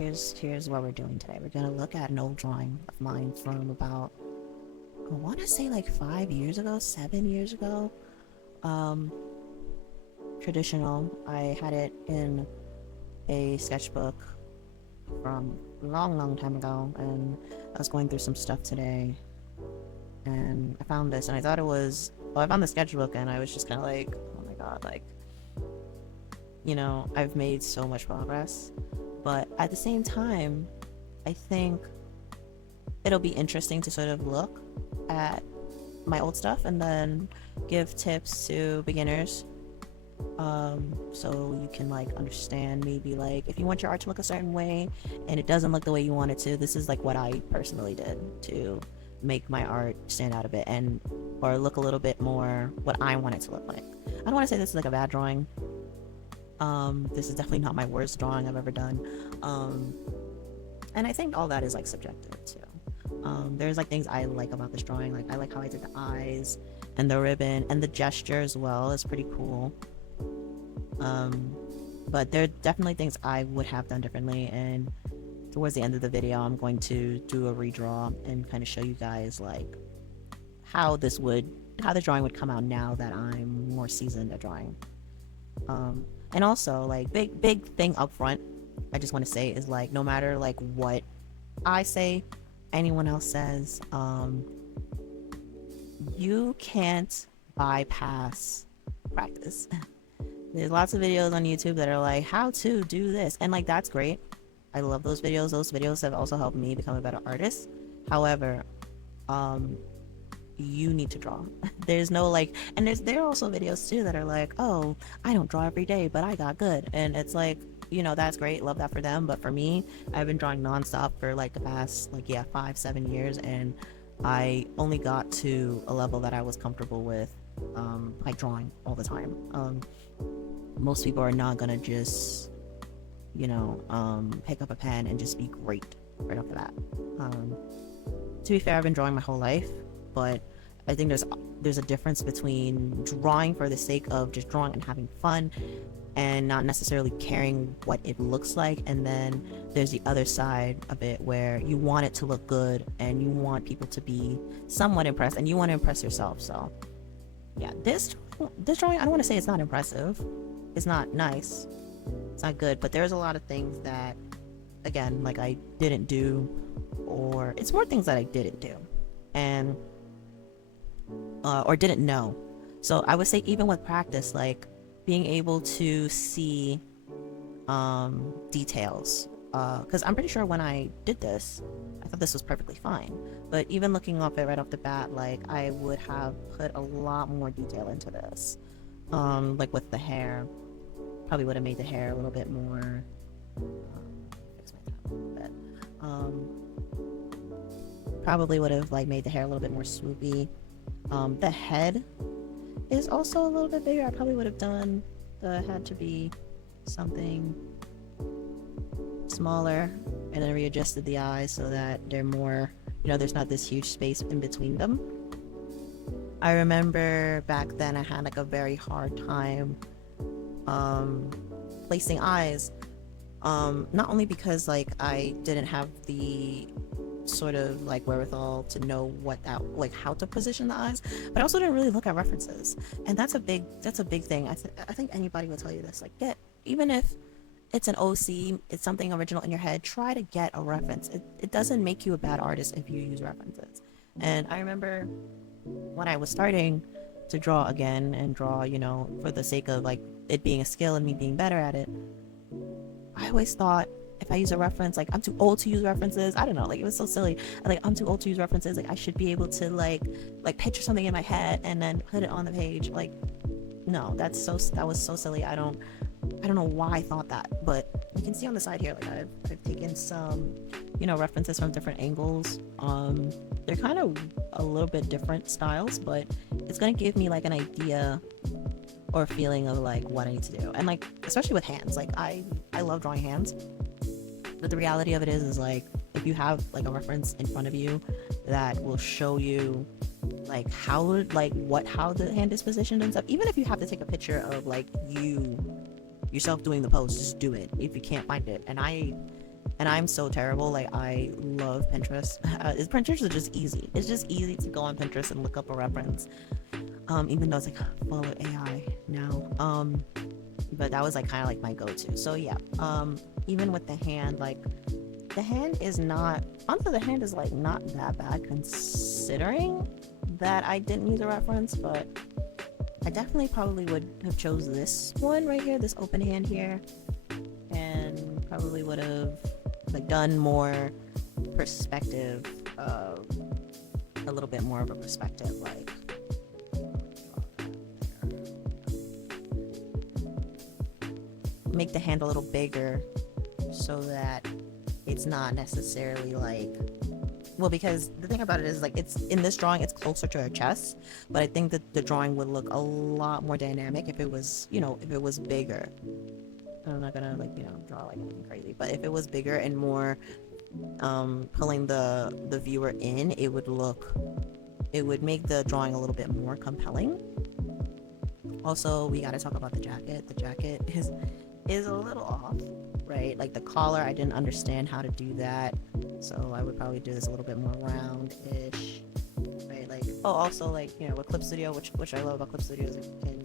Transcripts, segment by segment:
Here's what we're doing today. We're gonna look at an old drawing of mine from about, I want to say like 5 years ago, 7 years ago. Um, Traditional. I had it in a sketchbook from a long, long time ago, and I was going through some stuff today, and I found this, and I thought it was. Well, I found the sketchbook, and I was just kind of like, oh my god, like, I've made so much progress, but at the same time, I think it'll be interesting to sort of look at my old stuff and then give tips to beginners, so you can like understand, maybe like if you want your art to look a certain way and it doesn't look the way you want it to, this is like what I personally did to make my art stand out a bit, and or look a little bit more what I want it to look like. I don't want to say this is like a bad drawing. This is definitely not my worst drawing I've ever done. um and I think all that is like subjective too. There's like things I like about this drawing. Like I like how I did the eyes and the ribbon and the gesture as well. It's pretty cool. Um, but there are definitely things I would have done differently. And towards the end of the video, I'm going to do a redraw and kind of show you guys like how how the drawing would come out now that I'm more seasoned at drawing. And also like big thing up front, I just want to say is like no matter like what I say, anyone else says, you can't bypass practice. There's lots of videos on YouTube that are like how to do this, and like that's great. I love those videos. Those videos have also helped me become a better artist. However, um, you need to draw. There's no like, and there are also videos too that are like, oh, I don't draw every day, but I got good, and it's like, that's great, love that for them. But for me, I've been drawing nonstop for like the past, like, yeah, 5 7 years, and I only got to a level that I was comfortable with, like drawing all the time. Most people are not gonna just pick up a pen and just be great right off the bat. um, to be fair, I've been drawing my whole life, but I think there's a difference between drawing for the sake of just drawing and having fun and not necessarily caring what it looks like, and then there's the other side of it where you want it to look good and you want people to be somewhat impressed and you want to impress yourself. So yeah, this drawing, I don't want to say it's not impressive, it's not nice, it's not good, but there's a lot of things that, again, like I didn't do, or it's more things that I didn't do, and or didn't know. So I would say even with practice, like being able to see details, because I'm pretty sure when I did this, I thought this was perfectly fine, but even looking off it right off the bat, like I would have put a lot more detail into this. Like with the hair, probably would have made the hair a little bit more, fix my top a little bit. Probably would have like made the hair a little bit more swoopy. The head is also a little bit bigger. I probably would have done the head to be something smaller, and then readjusted the eyes so that they're more, there's not this huge space in between them. I remember back then I had like a very hard time placing eyes, not only because like I didn't have the sort of like wherewithal to know what that, like how to position the eyes, but I also didn't really look at references, and that's a big thing. I think anybody will tell you this, like, even if it's an OC, it's something original in your head, try to get a reference. It doesn't make you a bad artist if you use references. And I remember when I was starting to draw again and draw, for the sake of like it being a skill and me being better at it, I always thought if I use a reference, like I'm too old to use references. I don't know, like it was so silly. Like I'm too old to use references. Like I should be able to like picture something in my head and then put it on the page. Like no, that was so silly. I don't know why I thought that, but you can see on the side here, like I've taken some, references from different angles. They're kind of a little bit different styles, but it's gonna give me like an idea or a feeling of like what I need to do. And like especially with hands, like I love drawing hands, but the reality of it is like if you have like a reference in front of you that will show you like how the hand is positioned and stuff, even if you have to take a picture of like yourself doing the pose, just do it if you can't find it. And And I'm so terrible. Like, I love Pinterest. Pinterest is just easy. It's just easy to go on Pinterest and look up a reference. Even though it's like full of AI now. But that was like kind of like my go-to. So yeah. Even with the hand, like the hand is not, honestly, the hand is like not that bad considering that I didn't use a reference, but I definitely probably would have chose this one right here, this open hand here, and probably would have like done more perspective, a little bit more of a perspective, like make the hand a little bigger so that it's not necessarily like, well, because the thing about it is like it's in this drawing it's closer to her chest, but I think that the drawing would look a lot more dynamic if it was, if it was bigger. I'm not gonna like, draw like anything crazy, but if it was bigger and more pulling the viewer in, it would make the drawing a little bit more compelling. Also, we got to talk about the jacket. The jacket is a little off, right? Like the collar, I didn't understand how to do that, so I would probably do this a little bit more round-ish, right? Like, oh, also like, with Clip Studio, which I love about Clip Studio, is it can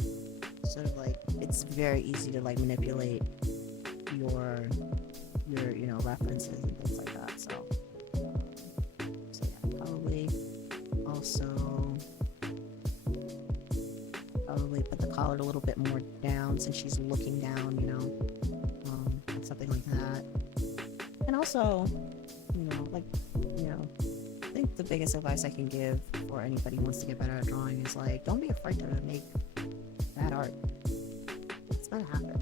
sort of like, it's very easy to like manipulate your references and things like that. So yeah, probably put the collar a little bit more down since she's looking down, and something like that. And also, I think the biggest advice I can give for anybody who wants to get better at drawing is like, don't be afraid to make bad art. It's gonna happen.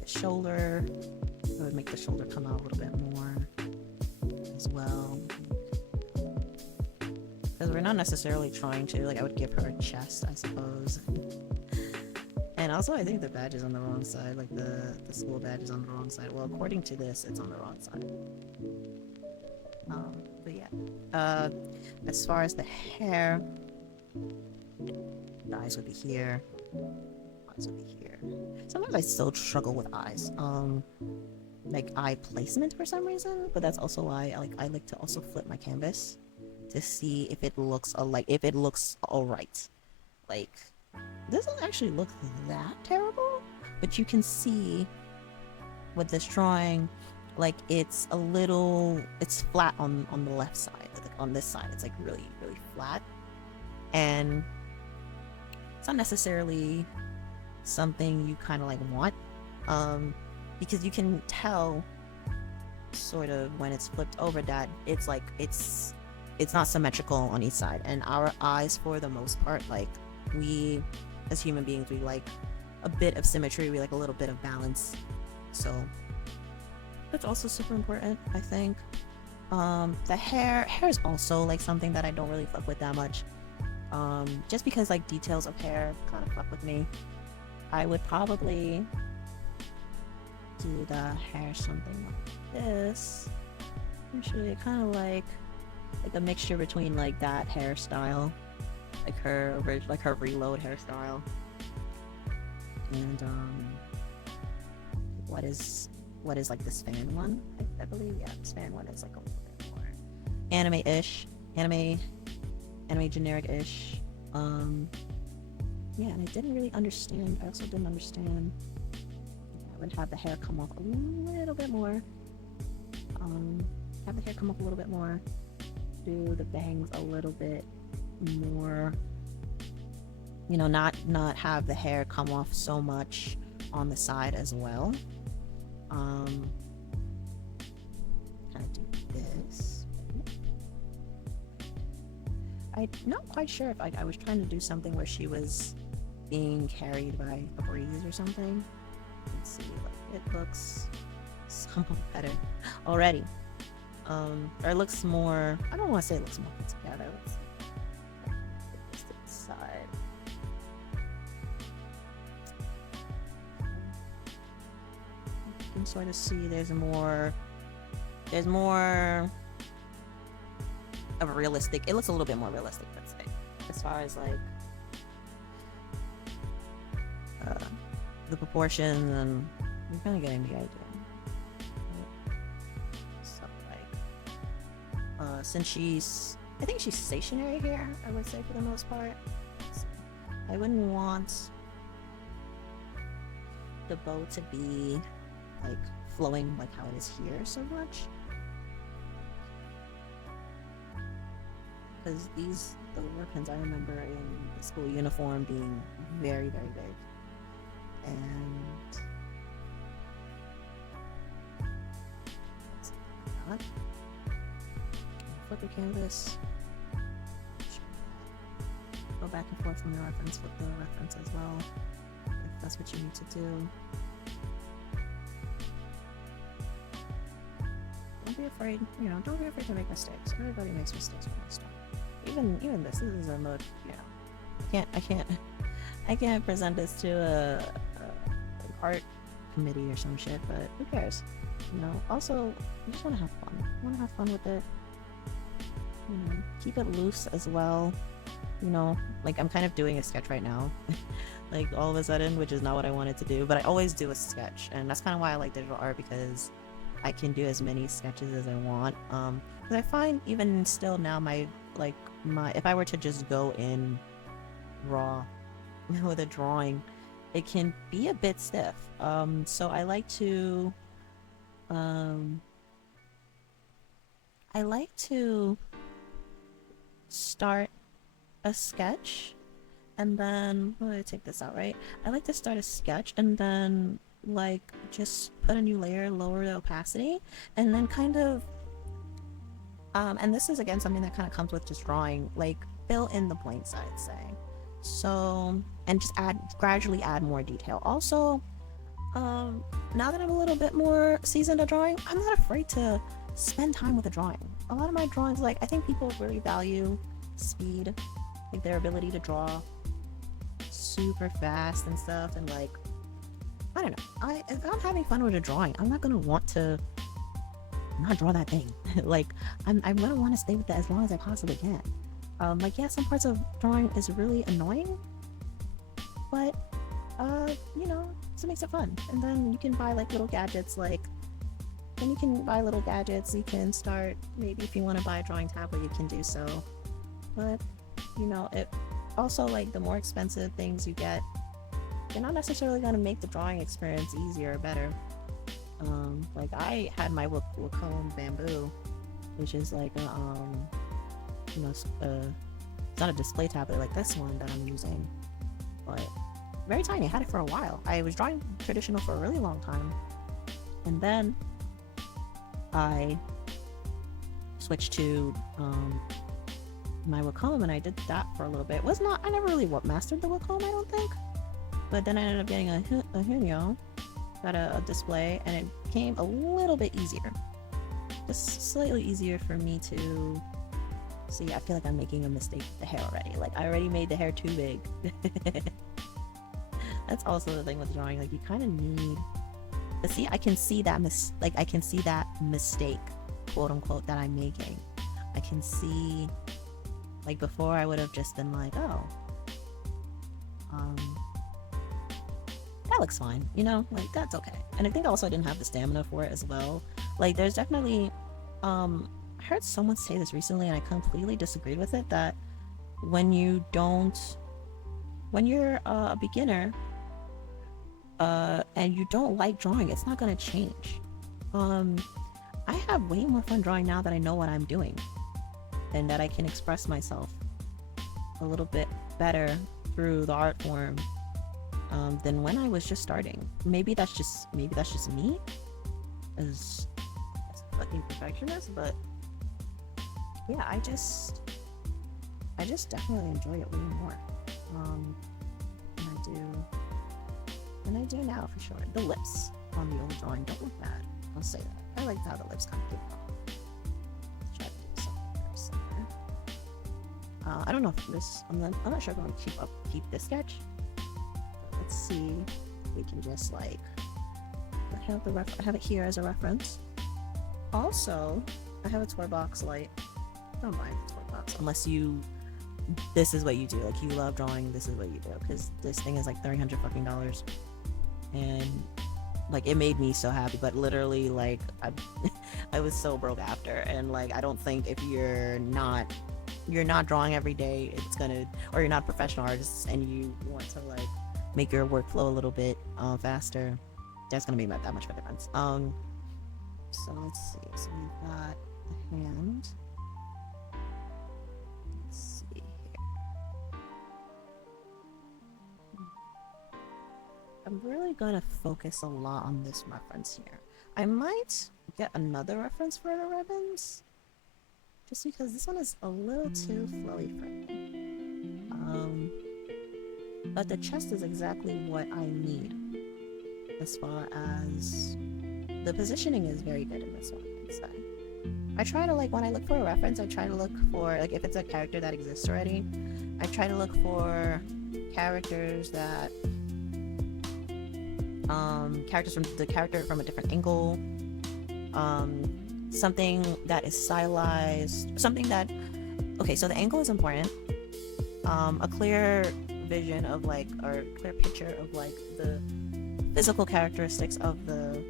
The shoulder, I would make the shoulder come out a little bit more as well. Because we're not necessarily trying to, like, I would give her a chest, I suppose. And also, I think the badge is on the wrong side, like the school badge is on the wrong side. Well, according to this, it's on the wrong side. But yeah. As far as the hair, the eyes would be here. Eyes would be here. Sometimes I still struggle with eyes. Like eye placement for some reason, but that's also why I like to also flip my canvas to see if it looks alright. Like, this doesn't actually look that terrible, but you can see with this drawing, like it's flat on the left side. Like on this side, it's like really, really flat, and it's not necessarily something you kind of like want, because you can tell sort of when it's flipped over that it's not symmetrical on each side. And our eyes, for the most part, like, we as human beings, we like a bit of symmetry, we like a little bit of balance, so that's also super important, I think. The hair is also like something that I don't really fuck with that much, just because like details of hair kind of fuck with me. I would probably do the hair something like this. Actually, kind of like a mixture between like that hairstyle, like her reload hairstyle, and what is like this fan one, I believe. Yeah, this fan one is like a little bit more anime-ish, anime generic-ish. Yeah, and I didn't really understand. I also didn't understand. I would have the hair come off a little bit more. Have the hair come up a little bit more. Do the bangs a little bit more. Not have the hair come off so much on the side as well. Kind of do this. I'm not quite sure if I was trying to do something where she was being carried by a breeze or something. Let's see, it looks somewhat better already. Or it looks more, I don't want to say it looks more put together. Let's to the side. You can sort of see there's more of a realistic, it looks a little bit more realistic, let's say, as far as like the proportions and you're kind of getting the idea. So like, since I think she's stationary here, I would say for the most part. So I wouldn't want the bow to be like flowing like how it is here so much. Because the weapons I remember in the school uniform being very, very big. And like flip the canvas, go back and forth from the reference, flip the reference as well, if that's what you need to do. Don't be afraid, don't be afraid to make mistakes. Everybody makes mistakes when they start. Even this is a mode, I can't present this to an art committee or some shit, but who cares? Also, you just want to have fun. You want to have fun with it. Keep it loose as well. Like I'm kind of doing a sketch right now, like all of a sudden, which is not what I wanted to do, but I always do a sketch, and that's kind of why I like digital art, because I can do as many sketches as I want. Because I find even still now if I were to just go in raw with a drawing, it can be a bit stiff. So I like to start a sketch, and then let me take this out, right? I like to start a sketch and then like just put a new layer, lower the opacity, and then kind of and this is again something that kind of comes with just drawing, like fill in the blank sides, say. So, and just gradually add more detail. Also, now that I'm a little bit more seasoned at drawing, I'm not afraid to spend time with a drawing. A lot of my drawings, like I think people really value speed, like their ability to draw super fast and stuff, and like I don't know. If I'm having fun with a drawing, I'm not gonna want to not draw that thing. Like I'm gonna want to stay with that as long as I possibly can. Like some parts of drawing is really annoying, but so it makes it fun. And then you can buy like little gadgets, you can start, maybe if you want to buy a drawing tablet, you can do so. But it also, like, the more expensive things you get, they're not necessarily going to make the drawing experience easier or better. Like I had my Wacom Bamboo, which is like it's not a display tablet like this one that I'm using, but very tiny. I had it for a while. I was drawing traditional for a really long time, and then I switched to my Wacom, and I did that for a little bit. I never really mastered the Wacom, I don't think, but then I ended up getting a Hunyo, got a display, and it became a little bit easier, just slightly easier for me to see. I feel like I'm making a mistake with the hair already. Like I already made the hair too big. That's also the thing with drawing. Like you kind of need to see. I can see that mistake, quote unquote, that I'm making. I can see. Like before, I would have just been like, oh, that looks fine, like that's okay. And I think also I didn't have the stamina for it as well. Like there's definitely, I heard someone say this recently and I completely disagreed with it, that when you're a beginner, and you don't like drawing, it's not gonna change. I have way more fun drawing now that I know what I'm doing, and that I can express myself a little bit better through the art form, than when I was just starting. Maybe that's just me, as a fucking perfectionist, but yeah, I just definitely enjoy it way more, than I do now, for sure. The lips on the old drawing don't look bad, I'll say that. I like how the lips kind of keep going. Try to do something very similar. I don't know if this, I'm not sure if I'm gonna keep this sketch. But let's see if we can just like, I have it here as a reference. Also, I have a toy box light. I don't mind the toy box unless this is what you do. Like you love drawing, this is what you do. Because this thing is like $300 fucking dollars. And Like it made me so happy, but literally like I was so broke after. And like I don't think if you're not drawing every day, it's gonna, or you're not a professional artist and you want to like make your workflow a little bit faster, that's gonna make that much of a difference. So let's see. So we've got the hand. Let's see here. I'm really gonna focus a lot on this reference here. I might get another reference for the ribbons, just because this one is a little too flowy for me. But the chest is exactly what I need, as far as the positioning is very good in this one, I'd say. I try to, like, when I look for a reference, I try to look for, like, if it's a character that exists already, I try to look for characters that, characters from the character from a different angle, something that is stylized, something that, okay, so the angle is important, a clear vision of, like, or clear picture of, like, the physical characteristics of the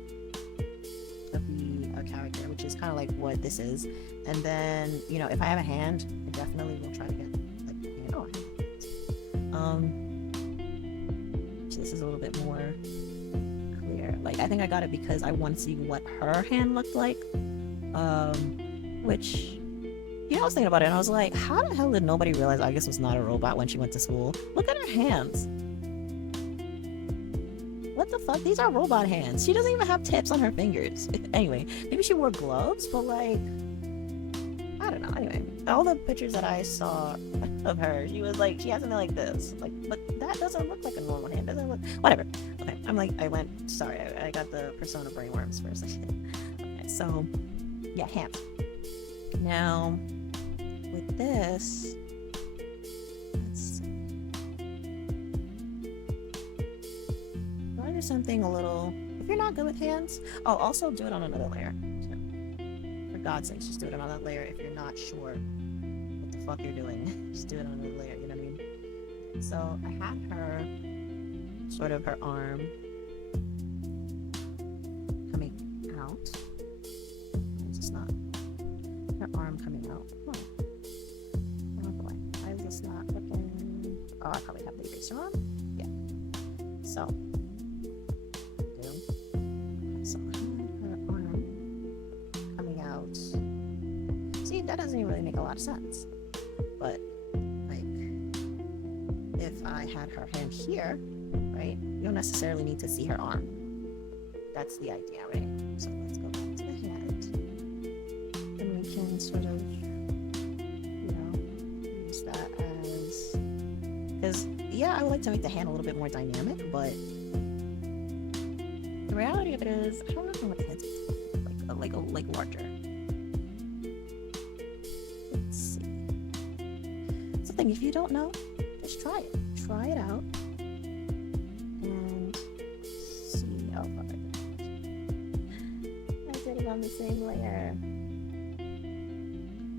character, which is kind of like what this is. And then, you know, if I have a hand, I definitely will try to get like a hand. Oh, so this is a little bit more clear. Like I think I got it because I want to see what her hand looked like. Which, you know, I was thinking about it and I was like, how the hell did nobody realize August was not a robot when she went to school? Look at her hands. What the fuck? These are robot hands. She doesn't even have tips on her fingers. Anyway, maybe she wore gloves, but like, I don't know. Anyway, all the pictures that I saw of her, she was like, she has something like this. Like, but that doesn't look like a normal hand. Doesn't look, whatever. Okay, I'm like, sorry, I got the Persona brainworms for a second. Okay, so, yeah, hand. Now, with this, let's see. Do something a little, if you're not good with hands, oh, also do it on another layer. For God's sakes, just do it on another layer if you're not sure what the fuck you're doing. Just do it on another layer, you know what I mean? So I had her, sort of her arm coming out. It's just not, her arm coming out. Oh boy, why is this not looking, oh, I probably have the eraser on? Yeah. So, that doesn't even really make a lot of sense. But like, if I had her hand here, right, you don't necessarily need to see her arm. That's the idea, right? So let's go back to the hand, and we can sort of, you know, use that as, because yeah, I would like to make the hand a little bit more dynamic, but the reality of it is, I don't know what the hand's like larger. If you don't know, just try it. Try it out and see how far it goes. I did it on the same layer.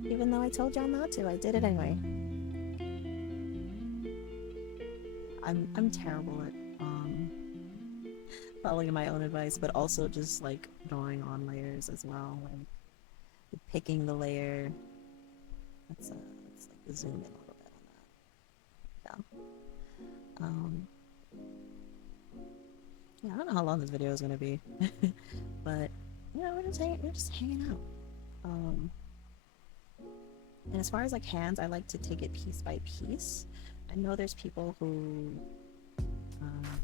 Even though I told y'all not to, I did it anyway. I'm terrible at following my own advice, but also just like drawing on layers as well, like picking the layer. Let's like zoom in a little bit. Yeah, I don't know how long this video is gonna be, but you know, we're just hanging out. And as far as like hands, I like to take it piece by piece. I know there's people who,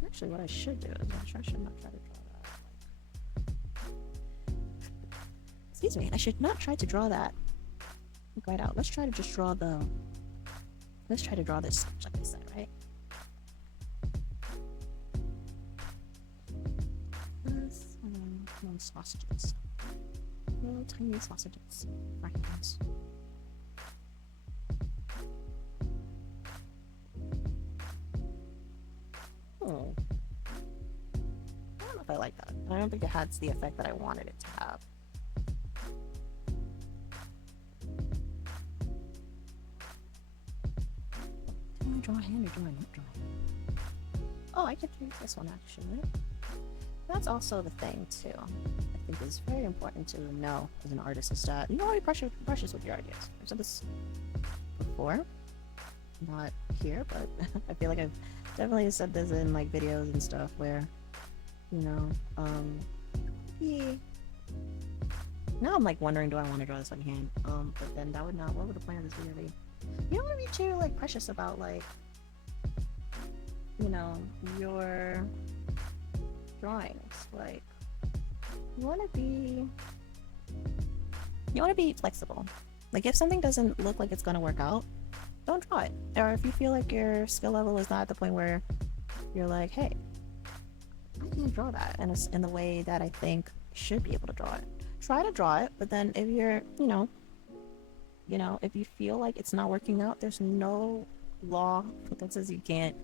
actually, what I should do is I should not try to draw that. Excuse me, I should not try to draw that right out. Let's try to just draw the. Let's try to draw this, like I said, right? Little sausages. Little tiny sausages. Fragments. Oh. I don't know if I like that. I don't think it has the effect that I wanted it to have. Draw a hand or draw a not draw a hand? Oh, I could use this one actually. that's also the thing too. I think is very important to know as an artist is that you don't want to be precious with your ideas. I've said this before, not here, but I feel like I've definitely said this in like videos and stuff where, you know, yeah. Now I'm like wondering, do I want to draw this on hand? But then that would not. What would the point of this video be? You don't want to be too like precious about like, you know, your drawings. Like, you want to be flexible. Like, if something doesn't look like it's gonna work out, don't draw it. Or if you feel like your skill level is not at the point where you're like, hey, I can't draw that in the way that I think I should be able to draw it. Try to draw it, but then if you're, if you feel like it's not working out, there's no law that says you can't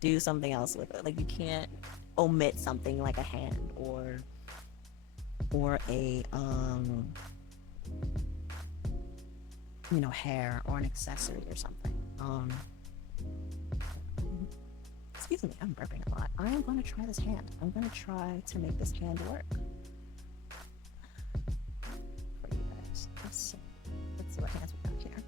do something else with it. Like, you can't omit something like a hand or a hair or an accessory or something. Excuse me, I'm burping a lot. I am going to try this hand. I'm going to try to make this hand work for you guys. Let's see what hands we got here.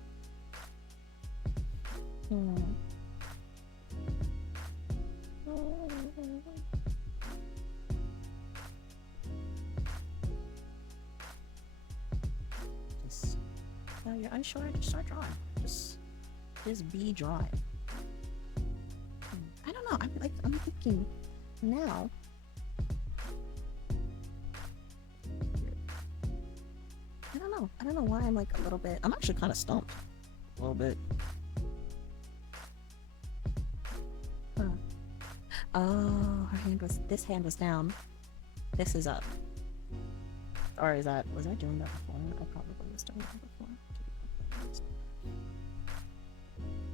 Just, you're unsure, just start drawing. Just be drawing. I don't know. I'm thinking now. I don't know why I'm like a little bit. I'm actually kind of stumped. A little bit. Huh. Oh, this hand was down. This is up. Or was I doing that before? I probably was doing that before.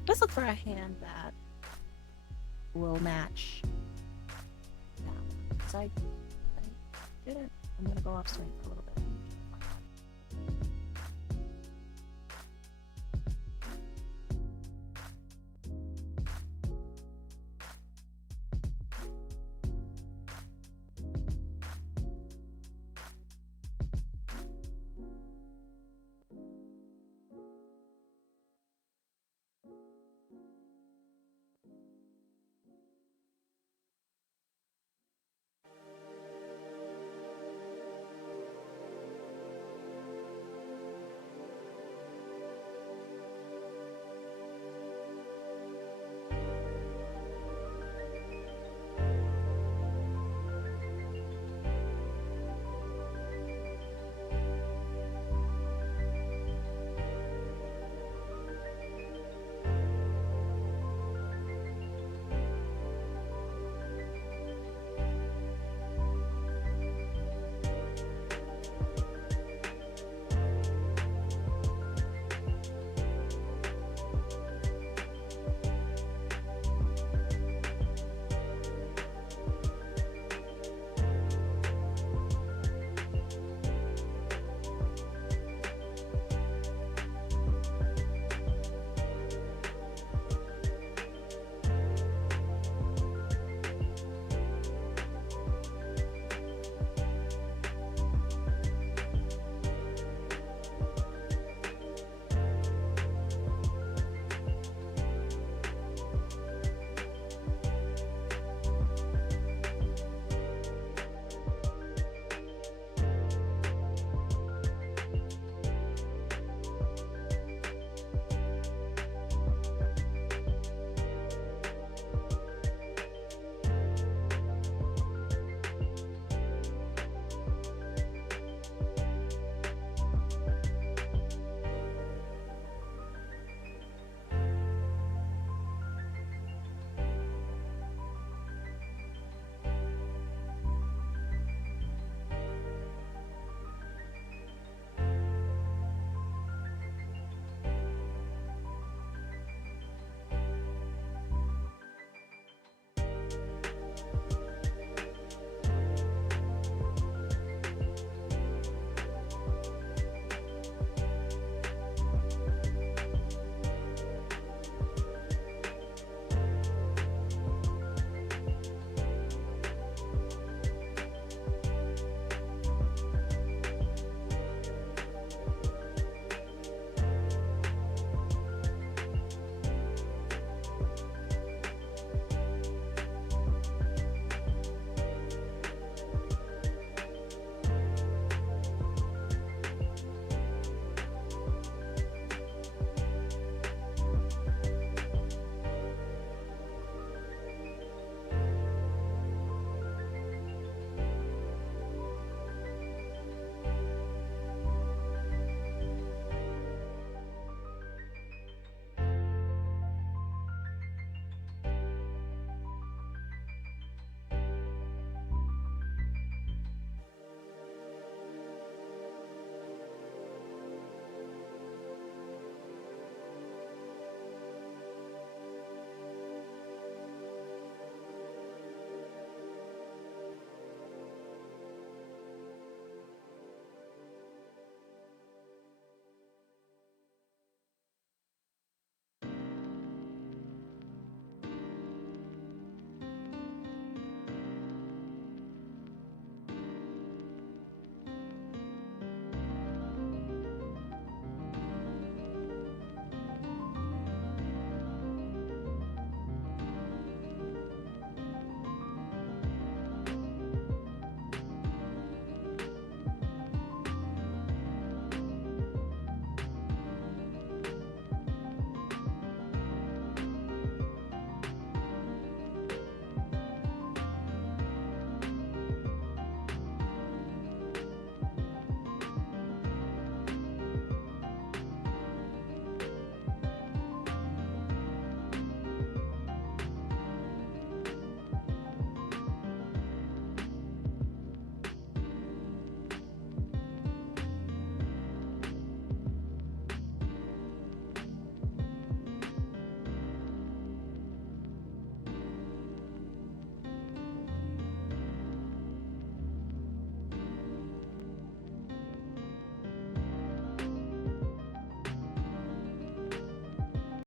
Let's look for a hand that will match that one. Because I didn't. I'm gonna go off strength a little bit.